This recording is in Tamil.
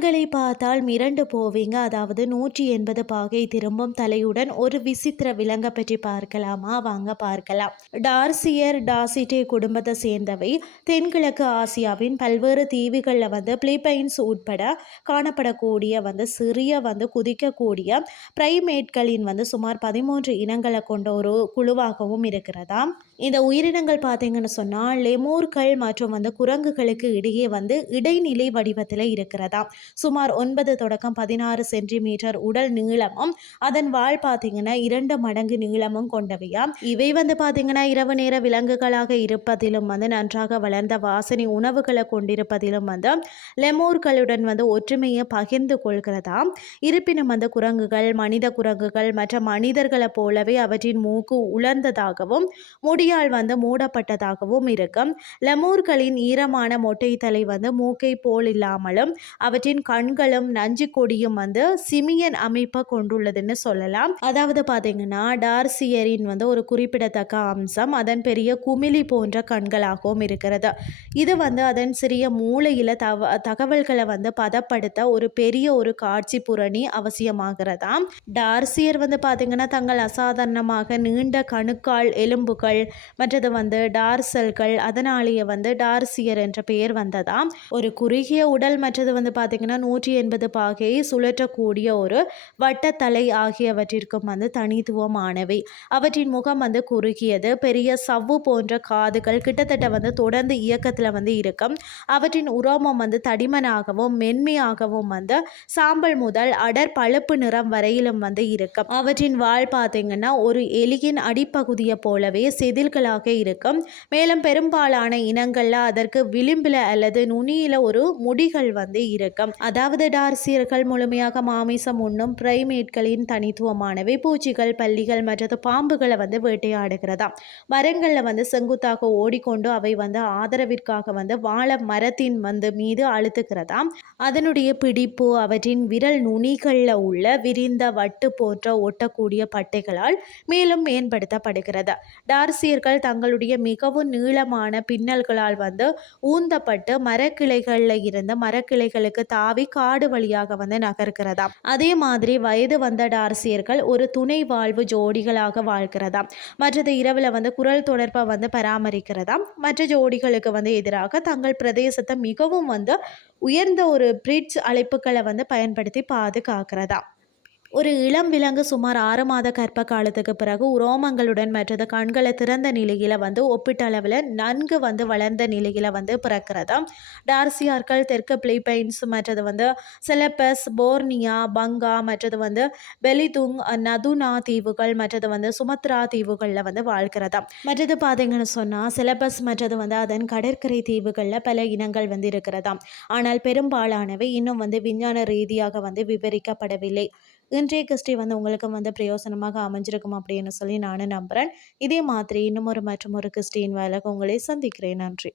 பார்த்தால் மிரண்டு போவீங்க. அதாவது நூற்றி எண்பது பாகை திரும்பும் தலையுடன் ஒரு விசித்திர விலங்க பற்றி பார்க்கலாமா? வாங்க பார்க்கலாம். டார்சியர் டாசிட்டே குடும்பத்தை சேர்ந்தவை தென்கிழக்கு ஆசியாவின் பல்வேறு தீவுகளில் வந்து பிலிப்பைன்ஸ் உட்பட காணப்படக்கூடிய வந்து சிறிய வந்து குதிக்கக்கூடிய பிரைமேட்களின் வந்து சுமார் பதிமூன்று இனங்களை கொண்ட ஒரு குழுவாகவும் இருக்கிறதா இந்த உயிரினங்கள் பார்த்தீங்கன்னு சொன்னால் லெமூர்கள் மற்றும் வந்து குரங்குகளுக்கு இடையே வந்து இடைநிலை வடிவத்தில் இருக்கிறதா சுமார் ஒன்பது தொடக்கம் பதினாறு சென்டிமீட்டர் உடல் நீளமும் அதன் வால் பார்த்தீங்கன்னா இரண்டு மடங்கு நீளமும் கொண்டவையா இவை வந்து பார்த்தீங்கன்னா இரவு நேர விலங்குகளாக இருப்பதிலும் வந்து நன்றாக வளர்ந்த வாசனை உணவுகளை கொண்டிருப்பதிலும் வந்து லெமூர்களுடன் வந்து ஒற்றுமையை பகிர்ந்து கொள்கிறதா இருப்பினும் அந்த குரங்குகள் மனித குரங்குகள் மற்ற மனிதர்களைப் போலவே அவற்றின் மூக்கு உலர்ந்ததாகவும் முடியால் வந்து மூடப்பட்டதாகவும் இருக்கும். லெமூர்களின் ஈரமான மொட்டை தலை வந்து மூக்கை போல் இல்லாமலும் அவற்றின் கண்களும் நஞ்சு கொடியும் வந்து சிமியன் அமைப்பை கொண்டுள்ளதுன்னு சொல்லலாம். அதாவது பார்த்தீங்கன்னா டார்சியரின் வந்து ஒரு குறிப்பிடத்தக்க அம்சம் அதன் பெரிய குமிழி போன்ற கண்களாகவும் இருக்கிறது. இது வந்து அதன் சிறிய மூளையில் தவ தகவல்களை வந்து பதப்படுத்த ஒரு பெரிய ஒரு காட்சி புரணி அவசியமாகிறதாம். டார்சியர் வந்து பார்த்தீங்கன்னா தங்கள் அசாதாரணமாக நீண்ட கணுக்கால் எலும்புகள் மற்றது வந்து டார்சல்கள் அதனாலேயே வந்து டார்சியர் என்ற பெயர் வந்ததாம் ஒரு குறுகிய உடல் மற்றது வந்து பார்த்திங்கன்னா நூற்றி எண்பது பாகையை சுழற்றக்கூடிய ஒரு வட்டத்தலை ஆகியவற்றிற்கும் வந்து தனித்துவமானவை. அவற்றின் முகம் வந்து குறுகியது பெரிய சவ்வு போன்ற காதுகள் கிட்டத்தட்ட வந்து தொடர்ந்து இயக்கத்தில் வந்து இருக்கும். அவற்றின் உரோமம் வந்து தடிமனாகவும் மென்மையாகவும் வந்து சாம்பல் முதல் அடர் பழுப்பு நிறம் வரையிலும் வந்து இருக்கும். அவற்றின் வால் பார்த்தீங்கன்னா ஒரு எலியின் அடிப்பகுதியை போலவே செதில்களாக இருக்கும். மேலும் பெரும்பாலான இனங்களில் அதற்கு விளிம்பில் அல்லது நுனியில ஒரு முடிகள் வந்து இருக்கும். அதாவது டார்சியர்கள் முழுமையாக மாமிசம் உண்ணும் பிரைமேட்களின் தனித்துவமானவை. பூச்சிகள் பள்ளிகள் மற்றது பாம்புகளை வந்து வேட்டையாடுகிறதா? மரங்களில் வந்து செங்குத்தாக ஓடிக்கொண்டு அவை வந்து ஆதரவிற்காக வந்து வாழ மரத்தின் வந்து மீது அழுத்துகிறதா? அதனுடைய பிடிப்பு அவற்றின் விரல் நுனிகளில் உள்ள விரிந்த வட்டு போன்ற ஒட்டக்கூடிய பட்டைகளால் மேலும் மேம்படுத்தப்படுகிறது? டார்சியர்கள் தங்களுடைய மிகவும் நீளமான பின்னல்களால் வந்து ஊந்தப்பட்டு மரக்கிளைகளில் இருந்து மரக்கிளைகளுக்கு தாவி காடு வழியாக வந்து நகர்கிறதாம். அதே மாதிரி வயது வந்த டார்சியர்கள் ஒரு துணை வாழ்வு ஜோடிகளாக வாழ்கிறதா மற்றது இரவில் வந்து குரல் தொடர்பை வந்து பராமரிக்கிறதா மற்ற ஜோடிகளுக்கு வந்து எதிராக தங்கள் பிரதேசத்தை மிகவும் வந்து உயர்ந்த ஒரு பிரிட்ஜ் அழைப்புகளை வந்து பயன்படுத்தி பாதுகாக்கிறதா ஒரு இளம் விலங்கு சுமார் ஆறு மாத கர்ப்ப காலத்துக்கு பிறகு உரோமங்களுடன் மற்றது கண்களை திறந்த நிலையில் வந்து ஒப்பீட்டளவில் நன்கு வந்து வளர்ந்த நிலையில் வந்து பிறக்கிறதா? டார்சியார்கள் தெற்கு பிலிப்பைன்ஸ் மற்றது வந்து செலப்பஸ் போர்னியா பங்கா மற்றது வந்து பெலிதுங் நதுனா தீவுகள் மற்றது வந்து சுமத்ரா தீவுகளில் வந்து வாழ்கிறதா? மற்றது பார்த்தீங்கன்னு சொன்னால் சிலபஸ் மற்றது வந்து அதன் கடற்கரை தீவுகளில் பல இனங்கள் வந்து இருக்கிறதாம் ஆனால் பெரும்பாலானவை இன்னும் வந்து விஞ்ஞான ரீதியாக வந்து விவரிக்கப்படவில்லை. இன்றைய கிறிஸ்டி வந்து உங்களுக்கு வந்து பிரயோசனமாக அமைஞ்சிருக்கும் அப்படின்னு சொல்லி நானும் நம்புகிறேன் இதே மாதிரி இன்னும் ஒரு மற்றும் ஒரு கிறிஸ்டின் வேலைக்கு உங்களை சந்திக்கிறேன். நன்றி.